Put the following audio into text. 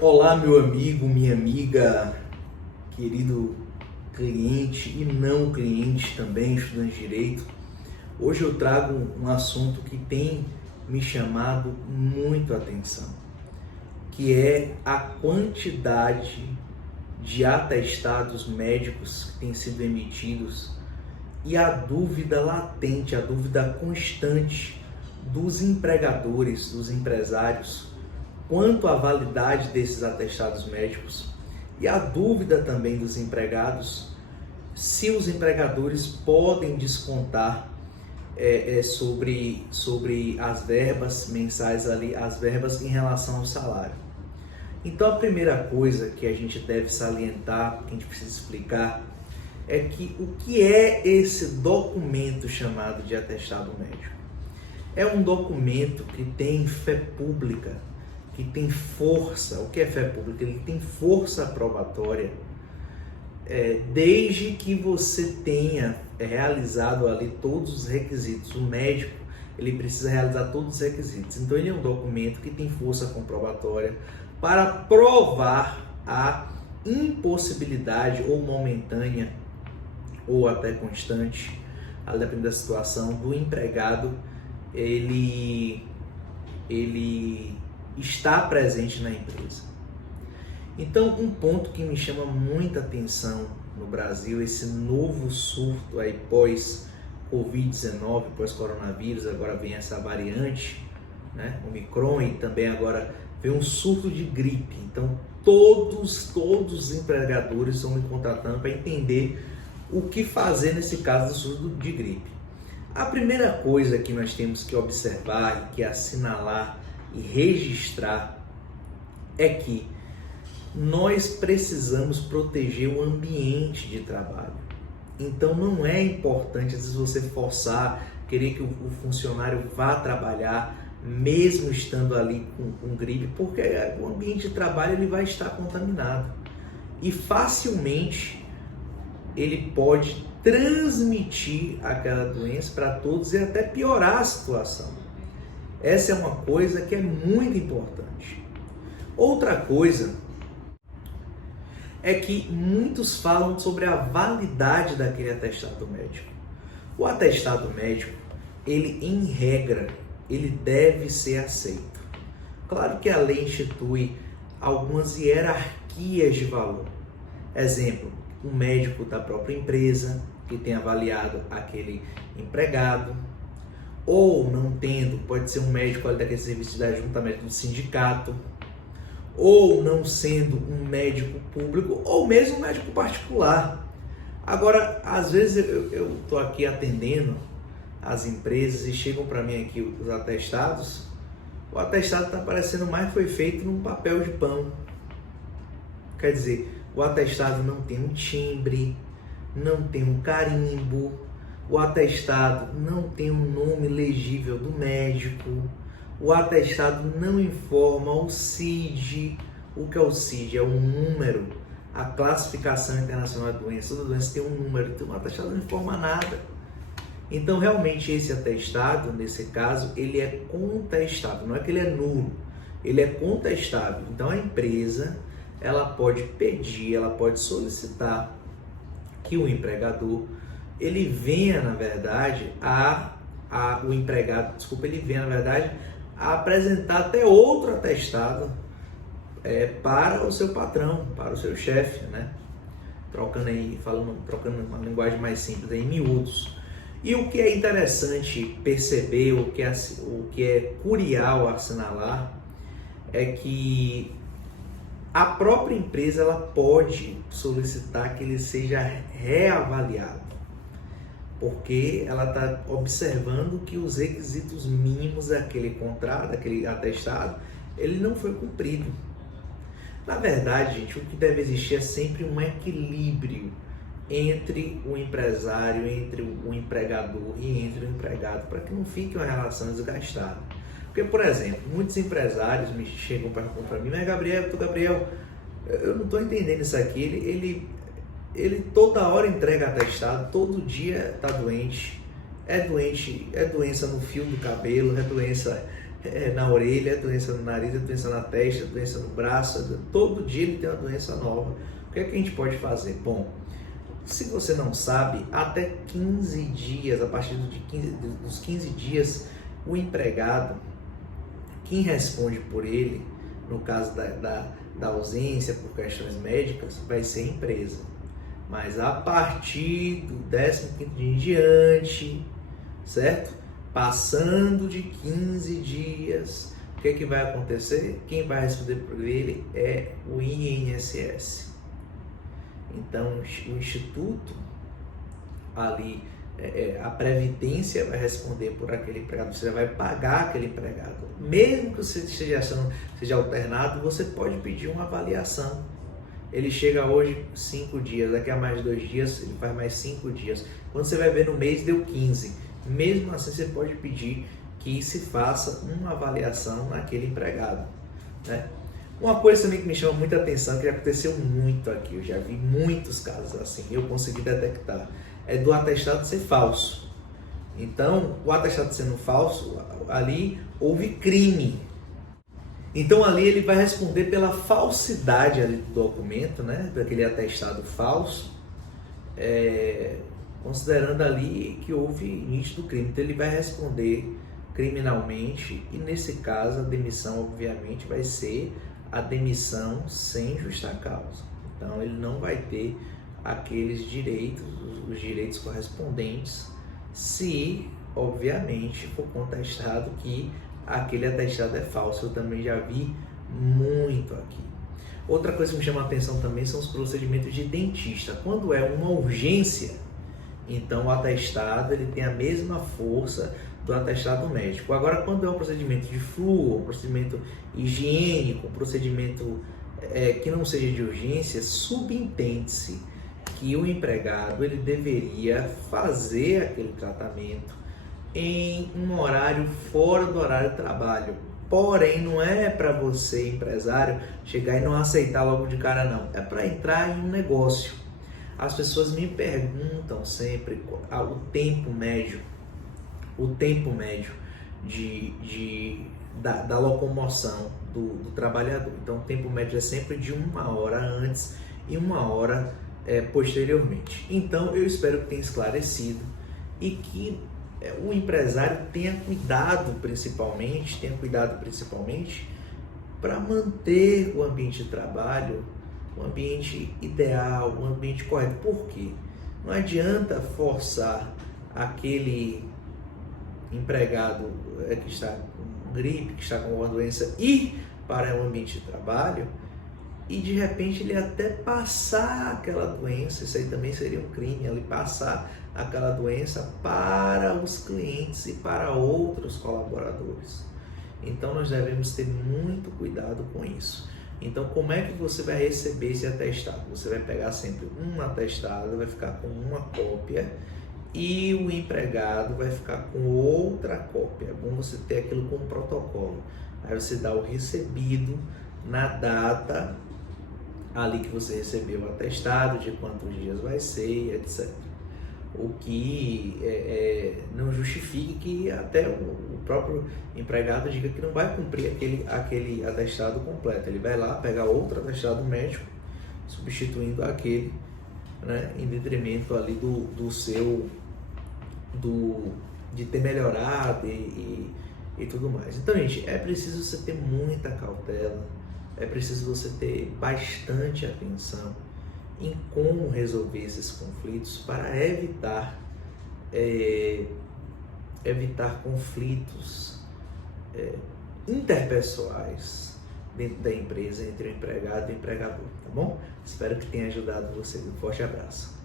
Olá, meu amigo, minha amiga, querido cliente e não cliente também, estudante de direito. Hoje eu trago um assunto que tem me chamado muito a atenção, que é a quantidade de atestados médicos que têm sido emitidos e a dúvida latente, a dúvida constante dos empregadores, dos empresários, quanto à validade desses atestados médicos e a dúvida também dos empregados se os empregadores podem descontar sobre as verbas mensais ali, as verbas em relação ao salário. Então a primeira coisa que a gente deve salientar, que a gente precisa explicar, é que o que é esse documento chamado de atestado médico? É um documento que tem fé pública, que tem força. O que é fé pública? Ele tem força probatória, desde que você tenha realizado ali todos os requisitos. O médico, ele precisa realizar todos os requisitos. Então ele é um documento que tem força comprobatória para provar a impossibilidade ou momentânea ou até constante, a depender da situação, do empregado ele está presente na empresa. Então, um ponto que me chama muita atenção no Brasil, esse novo surto aí pós-Covid-19, pós-coronavírus, agora vem essa variante, né, Omicron, e também agora vem um surto de gripe. Então, todos os empregadores estão me contratando para entender o que fazer nesse caso do surto de gripe. A primeira coisa que nós temos que observar e que assinalar e registrar é que nós precisamos proteger o ambiente de trabalho. Então não é importante, às vezes, você forçar, querer que o funcionário vá trabalhar mesmo estando ali com gripe, porque o ambiente de trabalho ele vai estar contaminado e facilmente ele pode transmitir aquela doença para todos e até piorar a situação. Essa é uma coisa que é muito importante. Outra coisa é que muitos falam sobre a validade daquele atestado médico. O atestado médico, ele em regra, ele deve ser aceito. Claro que a lei institui algumas hierarquias de valor. Exemplo, um médico da própria empresa que tem avaliado aquele empregado, ou não tendo, pode ser um médico ali daquele serviço da junta médica do sindicato, ou não sendo um médico público, ou mesmo um médico particular. Agora, às vezes eu estou aqui atendendo as empresas e chegam para mim aqui os atestados, o atestado está parecendo mais que foi feito num papel de pão. Quer dizer, o atestado não tem um timbre, não tem um carimbo, o atestado não tem um nome legível do médico, o atestado não informa o CID. O que é o CID? É um número, a classificação internacional de doença. Toda doença tem um número, então o atestado não informa nada. Então realmente esse atestado, nesse caso, ele é contestável, não é que ele é nulo, ele é contestável. Então a empresa, ela pode pedir, ela pode solicitar que o empregador, ele venha, na verdade, o empregado, ele venha, na verdade, a apresentar até outro atestado para o seu patrão, para o seu chefe, né? Trocando uma linguagem mais simples, em miúdos. E o que é interessante perceber, o que é curial assinalar, é que a própria empresa ela pode solicitar que ele seja reavaliado, porque ela está observando que os requisitos mínimos daquele contrato, daquele atestado, ele não foi cumprido. Na verdade, gente, o que deve existir é sempre um equilíbrio entre o empresário, entre o empregador e entre o empregado, para que não fique uma relação desgastada. Porque, por exemplo, muitos empresários me chegam para mim, mas Gabriel, eu não estou entendendo isso aqui, ele toda hora entrega atestado, todo dia está doente, é doença no fio do cabelo, é na orelha, doença no nariz, doença na testa, doença no braço, todo dia ele tem uma doença nova. O que é que a gente pode fazer? Bom, se você não sabe, até 15 dias, a partir dos 15 dias, o empregado, quem responde por ele, no caso da ausência por questões médicas, vai ser a empresa. Mas a partir do 15º dia em diante, certo? Passando de 15 dias, o que vai acontecer? Quem vai responder por ele é o INSS. Então, o Instituto ali, a Previdência vai responder por aquele empregado, você vai pagar aquele empregado. Mesmo que você seja alternado, você pode pedir uma avaliação. Ele chega hoje 5 dias, daqui a mais 2 dias ele faz mais 5 dias. Quando você vai ver no mês, deu 15. Mesmo assim, você pode pedir que se faça uma avaliação naquele empregado, né? Uma coisa também que me chama muita atenção, que já aconteceu muito aqui, eu já vi muitos casos assim, eu consegui detectar, é do atestado ser falso. Então, o atestado sendo falso, ali houve crime. Então, ali ele vai responder pela falsidade ali do documento, né, daquele atestado falso, considerando ali que houve nítido crime. Então, ele vai responder criminalmente e, nesse caso, a demissão, obviamente, vai ser a demissão sem justa causa. Então, ele não vai ter aqueles direitos, os direitos correspondentes, se, obviamente, for contestado que aquele atestado é falso. Eu também já vi muito aqui. Outra coisa que me chama a atenção também são os procedimentos de dentista. Quando é uma urgência, então o atestado ele tem a mesma força do atestado médico. Agora, quando é um procedimento de flúor, um procedimento higiênico, um procedimento que não seja de urgência, subentende-se que o empregado ele deveria fazer aquele tratamento em um horário fora do horário de trabalho. Porém, não é para você, empresário, chegar e não aceitar logo de cara, não. É para entrar em um negócio. As pessoas me perguntam sempre o tempo médio da locomoção do trabalhador. Então, o tempo médio é sempre de 1 hora antes e 1 hora posteriormente. Então, eu espero que tenha esclarecido e que o empresário tenha cuidado principalmente para manter o ambiente de trabalho, um ambiente ideal, um ambiente correto. Por quê? Não adianta forçar aquele empregado que está com gripe, que está com alguma doença, ir para um ambiente de trabalho e de repente ele até passar aquela doença. Isso aí também seria um crime, ele passar aquela doença para os clientes e para outros colaboradores. Então nós devemos ter muito cuidado com isso. Então, como é que você vai receber esse atestado? Você vai pegar sempre um atestado, vai ficar com uma cópia e o empregado vai ficar com outra cópia. É bom você ter aquilo como protocolo. Aí você dá o recebido na data ali que você recebeu o atestado, de quantos dias vai ser, etc. O que não justifique que até o próprio empregado diga que não vai cumprir aquele atestado completo. Ele vai lá pegar outro atestado médico, substituindo aquele, né, em detrimento ali de ter melhorado e tudo mais. Então, gente, é preciso você ter muita cautela, é preciso você ter bastante atenção em como resolver esses conflitos para evitar conflitos interpessoais dentro da empresa, entre o empregado e o empregador, tá bom? Espero que tenha ajudado você. Um forte abraço.